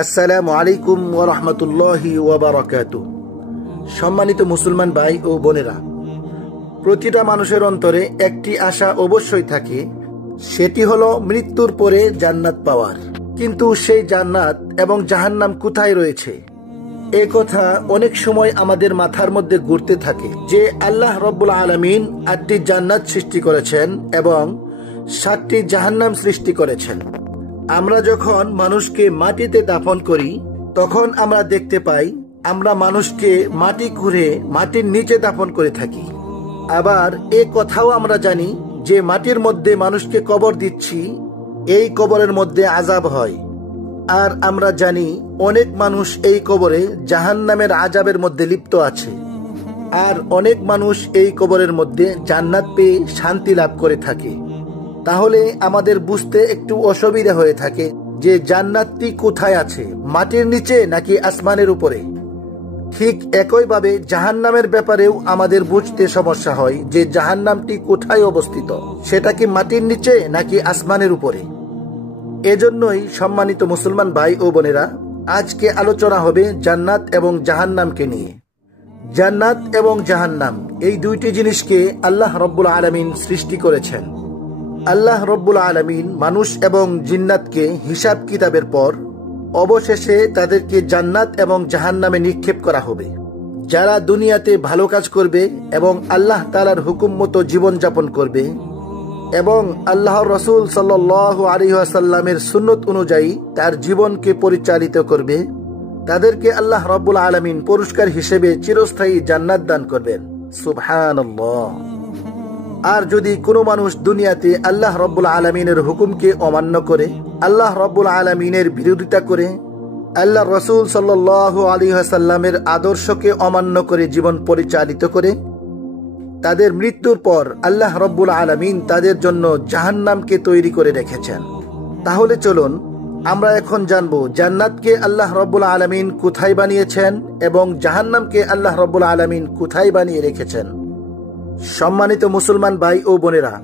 আসসালামু আলাইকুম ওয়া রাহমাতুল্লাহি ওয়া বারাকাতুহু। সম্মানিত মুসলমান ভাই ও বোনেরা, প্রতিটা মানুষের অন্তরে একটি আশা অবশ্যই থাকে, সেটি হলো মৃত্যুর পরে জান্নাত পাওয়ার। কিন্তু সেই জান্নাত এবং জাহান্নাম কোথায় রয়েছে, এ কথা অনেক সময় আমাদের মাথার মধ্যে ঘুরতে থাকে যে আল্লাহ রব্বুল আলামিন ৮টি জান্নাত সৃষ্টি করেছেন এবং ৭টি জাহান্নাম সৃষ্টি করেছেন। আমরা যখন মানুষকে মাটিতে দাফন করি তখন আমরা দেখতে পাই আমরা মানুষকে মাটি খুঁড়ে মাটির নিচে দাফন করে থাকি। আবার এ কথাও আমরা জানি যে মাটির মধ্যে মানুষকে কবর দিচ্ছি, এই কবরের মধ্যে আযাব হয়। আর আমরা জানি অনেক মানুষ এই কবরে জাহান্নামের আযাবের মধ্যে লিপ্ত আছে, আর অনেক মানুষ এই কবরের মধ্যে জান্নাত পেয়ে শান্তি লাভ করে থাকে। তাহলে আমাদের বুঝতে একটু অসুবিধা হয়ে থাকে যে জান্নাতটি কোথায় আছে, মাটির নিচে নাকি আসমানের উপরে। ঠিক একইভাবে জাহান্নামের ব্যাপারেও আমাদের বুঝতে সমস্যা হয় যে জাহান্নামটি কোথায় অবস্থিত, সেটা কি মাটির নিচে নাকি আসমানের উপরে। এজন্যই সম্মানিত মুসলমান ভাই ও বোনেরা, আজকে আলোচনা হবে জান্নাত এবং জাহান্নামকে নিয়ে। জান্নাত এবং জাহান্নাম এই দুইটি জিনিসকে আল্লাহ রব্বুল আলামিন সৃষ্টি করেছেন। আল্লাহ রব্বুল আলামিন মানুষ এবং জিন্নাতকে হিসাব কিতাবের পর অবশেষে তাদেরকে জান্নাত এবং জাহান্নামে নিক্ষেপ করা হবে। যারা দুনিয়াতে ভালো কাজ করবে এবং আল্লাহ তাআলার হুকুম মতো জীবনযাপন করবে এবং আল্লাহর রাসূল সাল্লাল্লাহু আলাইহি ওয়াসাল্লামের সুন্নত অনুযায়ী তার জীবনকে পরিচালিত করবে, তাদেরকে আল্লাহ রব্বুল আলামিন পুরস্কার হিসেবে চিরস্থায়ী জান্নাত দান করবেন। সুবহানাল্লাহ। আর যদি কোনো মানুষ দুনিয়াতে আল্লাহ রব্বুল আলামিনের হুকুমকে অমান্য করে, আল্লাহ রব্বুল আলামিনের বিরোধিতা করে, আল্লাহ রাসূল সাল্লাল্লাহু আলাইহি ওয়াসাল্লামের আদর্শকে অমান্য করে জীবন পরিচালিত করে, তাদের মৃত্যুর পর আল্লাহ রব্বুল আলামিন তাদের জন্য জাহান্নামকে তৈরি করে রেখেছেন। তাহলে চলুন আমরা এখন জানবো জান্নাতকে আল্লাহ রব্বুল আলামিন কোথায় বানিয়েছেন এবং জাহান্নামকে আল্লাহ রব্বুল আলামিন কোথায় বানিয়ে রেখেছেন। সম্মানিত মুসলমান ভাই ও বোনেরা,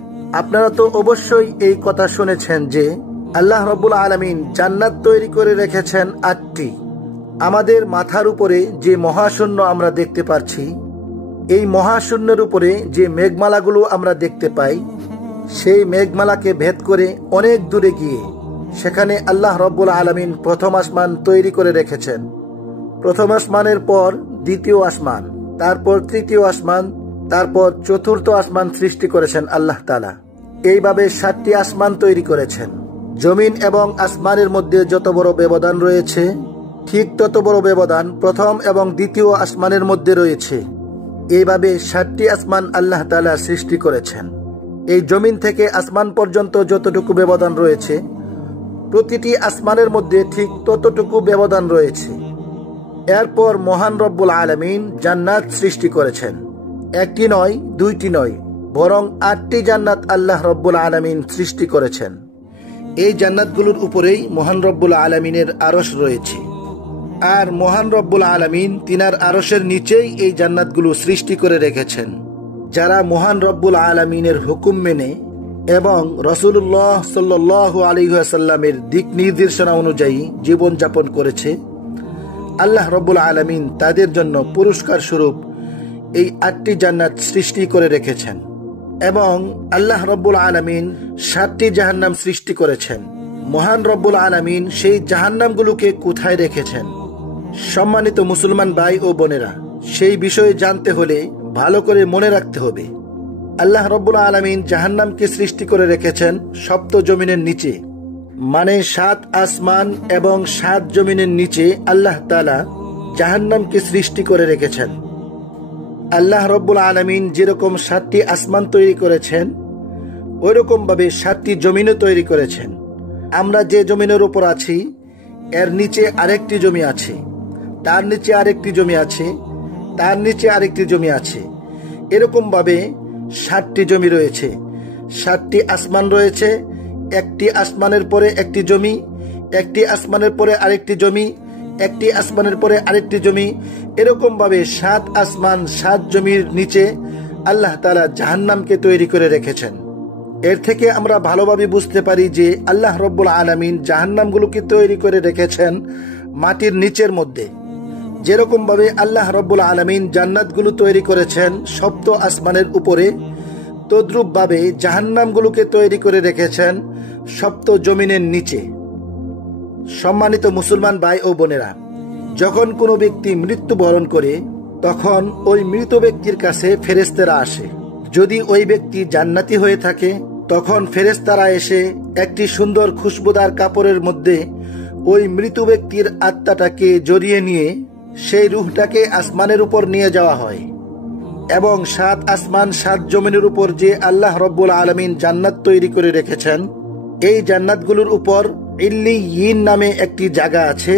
আপনারা তো অবশ্যই এই কথা শুনেছেন যে আল্লাহ রব্বুল আলামিন জান্নাত তৈরি করে রেখেছেন ৮টি। আমাদের মাথার উপরে যে মহাশূন্য আমরা দেখতে পাচ্ছি, এই মহাশূন্যের উপরে যে মেঘমালাগুলো আমরা দেখতে পাই, সেই মেঘমালাকে ভেদ করে অনেক দূরে গিয়ে সেখানে আল্লাহ রব্বুল আলামিন প্রথম আসমান তৈরি করে রেখেছেন। প্রথম আসমানের পর দ্বিতীয় আসমান, তারপর তৃতীয় আসমান, তারপর চতুর্থ আসমান সৃষ্টি করেছেন আল্লাহ তাআলা। এইভাবে ৭টি আসমান তৈরি করেছেন। জমিন এবং আসমানের মধ্যে যত বড় ব্যবধান রয়েছে, ঠিক তত বড় ব্যবধান প্রথম এবং দ্বিতীয় আসমানের মধ্যে রয়েছে। এইভাবে ৭টি আসমান আল্লাহ তাআলা সৃষ্টি করেছেন। এই জমিন থেকে আসমান পর্যন্ত যতটুকু ব্যবধান রয়েছে, প্রতিটি আসমানের মধ্যে ঠিক ততটুকু ব্যবধান রয়েছে। এরপর মহান রব্বুল আলামিন জান্নাত সৃষ্টি করেছেন। একটি নয়, দুইটি নয়, বরং ৮টি জান্নাত আল্লাহ রব্বুল আলামিন সৃষ্টি করেছেন। এই জান্নাতগুলোর উপরেই মহান রব্বুল আলামিনের আরশ রয়েছে। আর মহান রব্বুল আলামিন তিনার আরশের নিচেই এই জান্নাতগুলো সৃষ্টি করে রেখেছেন। যারা মহান রব্বুল আলামিনের হুকুম মেনে এবং রাসূলুল্লাহ সাল্লাল্লাহু আলাইহি ওয়াসাল্লামের দিক নির্দেশনা অনুযায়ী জীবনযাপন করেছে, আল্লাহ রব্বুল আলামিন তাদের জন্য পুরস্কার স্বরূপ এই ৮টি জান্নাত সৃষ্টি করে রেখেছেন। এবং আল্লাহ রব্বুল আলামিন ৭টি জাহান্নাম সৃষ্টি করেছেন। মহান রব্বুল আলামিন সেই জাহান্নামগুলোকে কোথায় রেখেছেন? সম্মানিত মুসলমান ভাই ও বোনেরা, সেই বিষয়ে জানতে হলে ভালো করে মনে রাখতে হবে, আল্লাহ রব্বুল আলামিন জাহান্নামকে সৃষ্টি করে রেখেছেন সপ্ত জমিনের নিচে, মানে ৭ আসমান এবং ৭ জমিনের নিচে আল্লাহ তাআলা জাহান্নামকে সৃষ্টি করে রেখেছেন। আল্লাহ রব্বুল আলামিন যেরকম ৭টি আসমান তৈরি করেছেন, ওইরকম ভাবে ৭টি জমিনও তৈরি করেছেন। আমরা যে জমিনের উপর আছি, এর নিচে আরেকটি জমি আছে, তার নিচে আরেকটি জমি আছে, তার নিচে আরেকটি জমি আছে। এরকম ভাবে ৭টি জমি রয়েছে, ৭টি আসমান রয়েছে। একটি আসমানের পরে একটি জমি, একটি আসমানের পরে আরেকটি জমি, একটি আসমানের পরে আরেকটি জমি। এরকম ভাবে ৭ আসমান ৭ জমির নিচে আল্লাহ তাআলা জাহান্নামকে তৈরি করে রেখেছেন। এর থেকে আমরা ভালোভাবে বুঝতে পারি যে আল্লাহ রব্বুল আলামিন জাহান্নামগুলোকে তৈরি করে রেখেছেন মাটির নিচের মধ্যে। যেরকম ভাবে আল্লাহ রাব্বুল আলামিন জান্নাতগুলো তৈরি করেছেন সপ্ত আসমানের উপরে, তদ্রূপ ভাবে জাহান্নামগুলোকে তৈরি করে রেখেছেন সপ্ত জমিনের নিচে। সম্মানিত মুসলমান ভাই ও বোনেরা, যখন কোনো ব্যক্তি মৃত্যুবরণ করে তখন ওই মৃত ব্যক্তির কাছে ফেরেশতারা আসে। যদি ওই ব্যক্তি জান্নাতি হয়ে থাকে তখন ফেরেশতারা এসে একটি সুন্দর খুশবুদার কাপড়ের মধ্যে ওই মৃত ব্যক্তির আত্মাটাকে জড়িয়ে নিয়ে সেই রূহটাকে আসমানের উপর নিয়ে যাওয়া হয় এবং 7 আসমান 7 জমিনের উপর যে আল্লাহ রাব্বুল আলামিন জান্নাত তৈরি করে রেখেছেন, এই জান্নাতগুলোর উপর ইল্লিয়িন নামে একটি জায়গা আছে।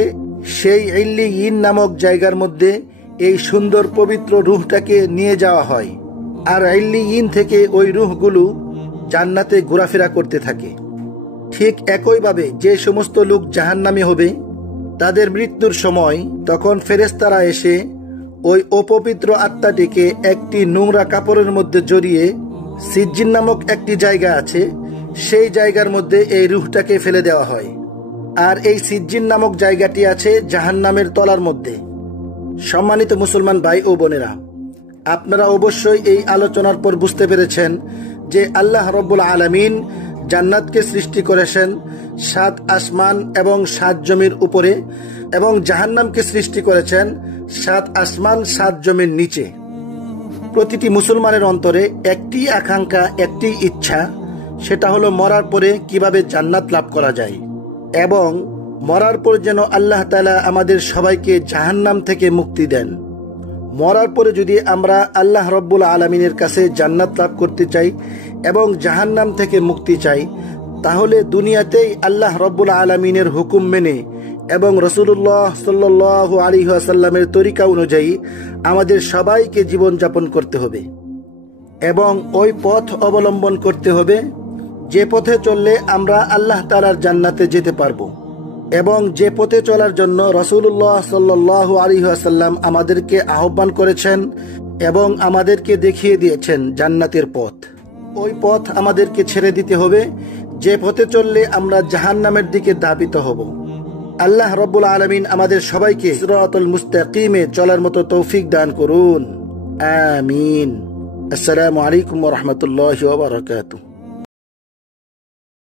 সেই ইল্লিয়িন নামক জায়গার মধ্যে এই সুন্দর পবিত্র রূহটাকে নিয়ে যাওয়া হয়, আর ইল্লিয়িন থেকে ওই রূহগুলো জান্নাতে ঘোরাফেরা করতে থাকে। ঠিক একইভাবে যে সমস্ত লোক জাহান্নামী হবে তাদের মৃত্যুর সময় তখন ফেরেশতারা এসে ওই অপবিত্র আত্মাটিকে একটি নোংরা কাপড়ের মধ্যে জড়িয়ে সিজ্জিন নামক একটি জায়গা আছে, সেই জায়গার মধ্যে এই রূহটাকে ফেলে দেওয়া হয়। আর এই সিজ্জিন নামক জায়গাটি আছে জাহান্নামের তলার মধ্যে। সম্মানিত মুসলমান ভাই ও বোনেরা, আপনারা অবশ্যই এই আলোচনার পর বুঝতে পেরেছেন যে আল্লাহ রাব্বুল আলামিন জান্নাতকে সৃষ্টি করেছেন 7 আসমান এবং 7 জমির উপরে, এবং জাহান্নামকে সৃষ্টি করেছেন 7 আসমান 7 জমির নিচে। প্রতিটি মুসলমানের অন্তরে একটি আকাঙ্ক্ষা, একটি ইচ্ছা, সেটা হলো মরার পরে কিভাবে জান্নাত লাভ করা যায়, এবং মরার পর যেন আল্লাহ তাআলা আমাদের সবাইকে জাহান্নাম থেকে মুক্তি দেন। মরার পরে যদি আমরা আল্লাহ রাব্বুল আলামিনের কাছে জান্নাত লাভ করতে চাই এবং জাহান্নাম থেকে মুক্তি চাই, তাহলে দুনিয়াতেই আল্লাহ রাব্বুল আলামিনের হুকুম মেনে এবং রাসূলুল্লাহ সাল্লাল্লাহু আলাইহি ওয়াসাল্লামের তরিকা অনুযায়ী আমাদের সবাইকে জীবনযাপন করতে হবে এবং ওই পথ অবলম্বন করতে হবে যে পথে চললে আমরা আল্লাহ তাআলার জান্নাতে যেতে পারবো, এবং যে পথে চলার জন্য রাসূলুল্লাহ সাল্লাল্লাহু আলাইহি ওয়াসাল্লাম আমাদেরকে আহ্বান করেছেন এবং আমাদেরকে দেখিয়ে দিয়েছেন জান্নাতের পথ। ওই পথ আমাদেরকে ছেড়ে দিতে হবে যে পথে চললে আমরা জাহান্নামের দিকে ধাবিত হব। আল্লাহ রাব্বুল আলামিন আমাদের সবাইকে সিরাতুল মুস্তাকিমে চলার মতো তৌফিক দান করুন। আমিন। আসসালামু আলাইকুম ওয়া রাহমাতুল্লাহি ওয়া বারাকাতুহু।